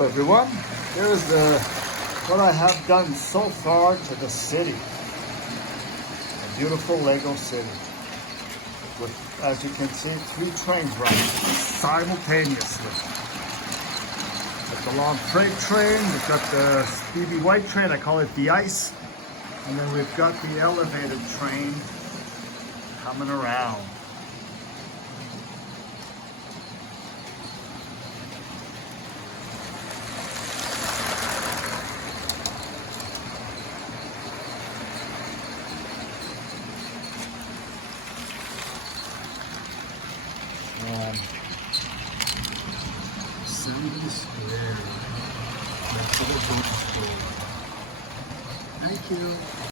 Hello everyone, here's what I have done so far to the city. A beautiful Lego city. With, as you can see, 3 trains running simultaneously. With the long freight train, we've got the Stevie White train, I call it the Ice. And then we've got the elevated train coming around. City Square. Thank you.